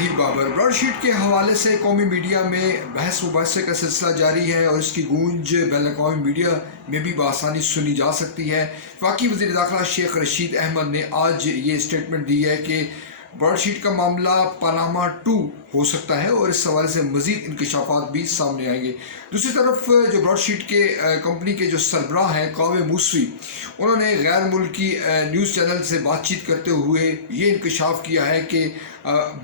Zaheer Babar. Broad sheet کے حوالے سے قومی میڈیا میں بحث مباحثے کا سلسلہ جاری ہے اور اس کی گونج بین الاقوامی میڈیا میں بھی بآسانی سنی جا سکتی ہے۔ وفاقی وزیر داخلہ شیخ رشید احمد نے آج یہ اسٹیٹمنٹ دی ہے کہ براڈ شیٹ کا معاملہ پاناما 2 ہو سکتا ہے اور اس حوالے سے مزید انکشافات بھی سامنے آئیں گے۔ دوسری طرف جو براڈ شیٹ کے کمپنی کے جو سربراہ ہیں کاوہ موسوی، انہوں نے غیر ملکی نیوز چینل سے بات چیت کرتے ہوئے یہ انکشاف کیا ہے کہ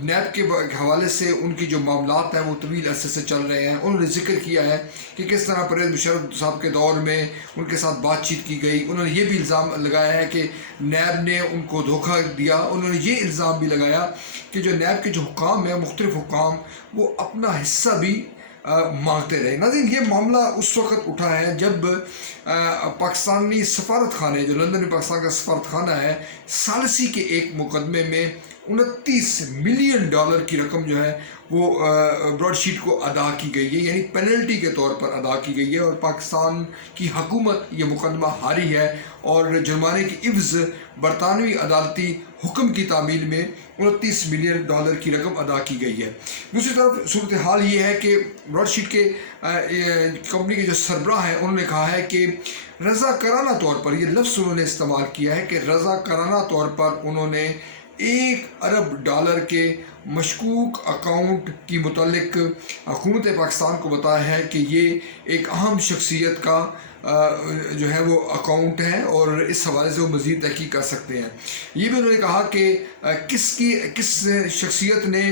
نیب کے حوالے سے ان کی جو معاملات ہیں وہ طویل عرصے سے چل رہے ہیں۔ انہوں نے ذکر کیا ہے کہ کس طرح پرویز مشرف صاحب کے دور میں ان کے ساتھ بات چیت کی گئی۔ انہوں نے یہ بھی الزام لگایا ہے کہ نیب نے ان کو دھوکہ دیا۔ انہوں نے یہ الزام بھی لگایا کہ جو نیب کے جو حکام ہیں، مختلف حکام، وہ اپنا حصہ بھی مانگتے رہے۔ ناظرین، یہ معاملہ اس وقت اٹھا ہے جب پاکستانی سفارت خانے، جو لندن میں پاکستان کا سفارت خانہ ہے، ثالثی کے ایک مقدمے میں 29 ملین ڈالر کی رقم جو ہے وہ براڈ شیٹ کو ادا کی گئی ہے، یعنی پینلٹی کے طور پر ادا کی گئی ہے، اور پاکستان کی حکومت یہ مقدمہ ہاری ہے اور جرمانے کی عوض برطانوی عدالتی حکم کی تعمیل میں 29 ملین ڈالر کی رقم ادا کی گئی ہے۔ دوسری طرف صورتحال یہ ہے کہ براڈ شیٹ کے کمپنی کے جو سربراہ ہیں، انہوں نے کہا ہے کہ رضاکارانہ طور پر، یہ لفظ انہوں نے استعمال کیا ہے کہ رضاکارانہ طور پر انہوں نے $1 ارب کے مشکوک اکاؤنٹ کی متعلق حکومت پاکستان کو بتایا ہے کہ یہ ایک اہم شخصیت کا جو ہے وہ اکاؤنٹ ہے اور اس حوالے سے وہ مزید تحقیق کر سکتے ہیں۔ یہ بھی انہوں نے کہا کہ کس شخصیت نے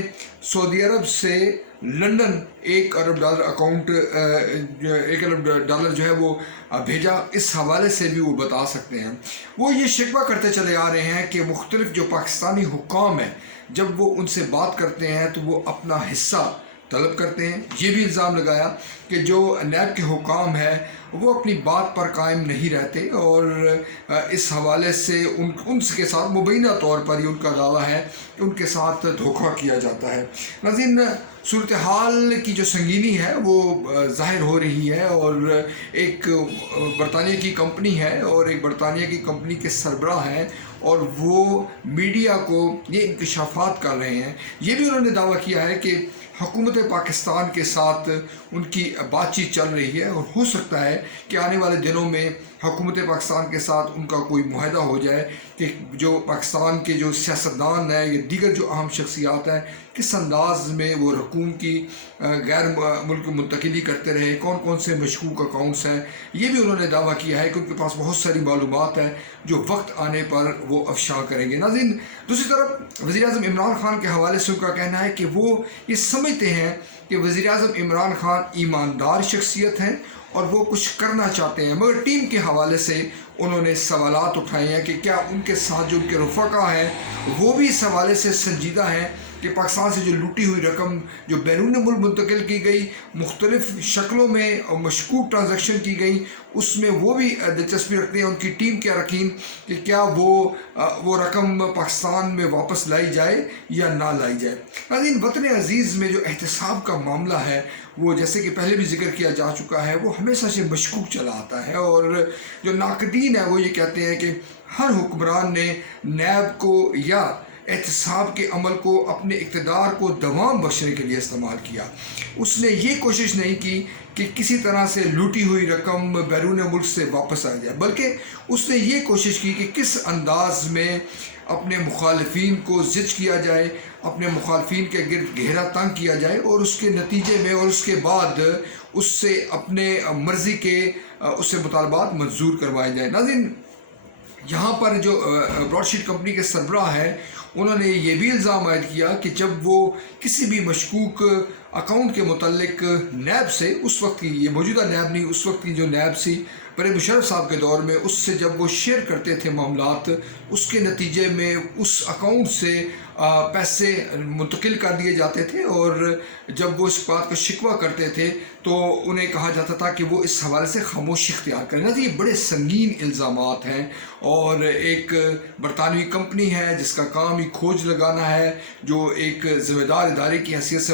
سعودی عرب سے لندن $1 ارب اکاؤنٹ $1 ارب جو ہے وہ بھیجا، اس حوالے سے بھی وہ بتا سکتے ہیں۔ وہ یہ شکوہ کرتے چلے آ رہے ہیں کہ مختلف جو پاکستانی حکام ہیں، جب وہ ان سے بات کرتے ہیں تو وہ اپنا حصہ طلب کرتے ہیں۔ یہ بھی الزام لگایا کہ جو نیب کے حکام ہیں وہ اپنی بات پر قائم نہیں رہتے اور اس حوالے سے ان کے ساتھ مبینہ طور پر یہ ان کا دعویٰ ہے کہ ان کے ساتھ دھوکہ کیا جاتا ہے۔ ناظرین، صورتحال کی جو سنگینی ہے وہ ظاہر ہو رہی ہے، اور ایک برطانیہ کی کمپنی ہے اور ایک برطانیہ کی کمپنی کے سربراہ ہیں اور وہ میڈیا کو یہ انکشافات کر رہے ہیں۔ یہ بھی انہوں نے دعویٰ کیا ہے کہ حکومت پاکستان کے ساتھ ان کی بات چیت چل رہی ہے اور ہو سکتا ہے کہ آنے والے دنوں میں حکومت پاکستان کے ساتھ ان کا کوئی معاہدہ ہو جائے کہ جو پاکستان کے جو سیاستدان ہیں یا دیگر جو اہم شخصیات ہیں، کس انداز میں وہ رقوم کی غیر ملک منتقلی کرتے رہے، کون کون سے مشکوک اکاؤنٹس ہیں۔ یہ بھی انہوں نے دعویٰ کیا ہے کہ ان کے پاس بہت ساری معلومات ہیں جو وقت آنے پر وہ افشا کریں گے۔ ناظرین، دوسری طرف وزیر اعظم عمران خان کے حوالے سے ان کا کہنا ہے کہ وہ یہ سمجھتے ہیں کہ وزیر اعظم عمران خان ایماندار شخصیت ہیں اور وہ کچھ کرنا چاہتے ہیں، مگر ٹیم کے حوالے سے انہوں نے سوالات اٹھائے ہیں کہ کیا ان کے ساتھ جو ان کے رفقا ہیں وہ بھی اس حوالے سے سنجیدہ ہیں کہ پاکستان سے جو لوٹی ہوئی رقم جو بیرون ملک منتقل کی گئی، مختلف شکلوں میں مشکوک ٹرانزیکشن کی گئی، اس میں وہ بھی دلچسپی رکھتے ہیں، ان کی ٹیم کے اراکین، کہ کیا وہ رقم پاکستان میں واپس لائی جائے یا نہ لائی جائے۔ ناظرین، وطن عزیز میں جو احتساب کا معاملہ ہے وہ جیسے کہ پہلے بھی ذکر کیا جا چکا ہے، وہ ہمیشہ سے مشکوک چلا آتا ہے، اور جو ناقدین ہیں وہ یہ کہتے ہیں کہ ہر حکمران نے نیب کو یا احتساب کے عمل کو اپنے اقتدار کو دوام بخشنے کے لیے استعمال کیا۔ اس نے یہ کوشش نہیں کی کہ کسی طرح سے لوٹی ہوئی رقم بیرون ملک سے واپس آ جائے، بلکہ اس نے یہ کوشش کی کہ کس انداز میں اپنے مخالفین کو زج کیا جائے، اپنے مخالفین کے گرد گھیرا تنگ کیا جائے، اور اس کے نتیجے میں اور اس کے بعد اس سے اپنے مرضی کے اس سے مطالبات منظور کروائے جائے۔ ناظرین، یہاں پر جو براڈ شیٹ کمپنی کے سربراہ ہیں، انہوں نے یہ بھی الزام عائد کیا کہ جب وہ کسی بھی مشکوک اکاؤنٹ کے متعلق نیب سے، اس وقت کی یہ موجودہ نیب نہیں، اس وقت کی جو نیب سی پرویز مشرف صاحب کے دور میں، اس سے جب وہ شیئر کرتے تھے معاملات، اس کے نتیجے میں اس اکاؤنٹ سے پیسے منتقل کر دیے جاتے تھے، اور جب وہ اس بات کا شکوہ کرتے تھے تو انہیں کہا جاتا تھا کہ وہ اس حوالے سے خاموشی اختیار کریں۔ یہ بڑے سنگین الزامات ہیں، اور ایک برطانوی کمپنی ہے جس کا کام ہی کھوج لگانا ہے، جو ایک ذمہ دار ادارے کی حیثیت سے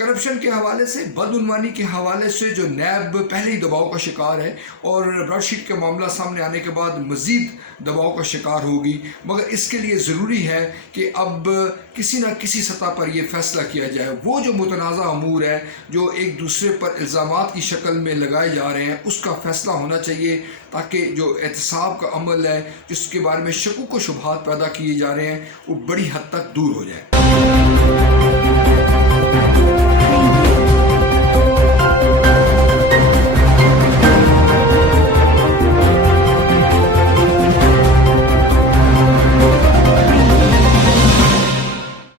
کرپشن کے حوالے سے، بدعنوانی کے حوالے سے جو نیب پہلے ہی دباؤ کا شکار ہے اور برڈ شیٹ کا معاملہ سامنے آنے کے بعد مزید دباؤ کا شکار ہوگی، مگر اس کے لیے ضروری ہے کہ اب کسی نہ کسی سطح پر یہ فیصلہ کیا جائے۔ وہ جو متنازع امور ہے جو ایک دوسرے پر الزامات کی شکل میں لگائے جا رہے ہیں، اس کا فیصلہ ہونا چاہیے تاکہ جو احتساب کا عمل ہے جس کے بارے میں شکوک و شبہات پیدا کیے جا رہے ہیں وہ بڑی حد تک دور ہو جائے۔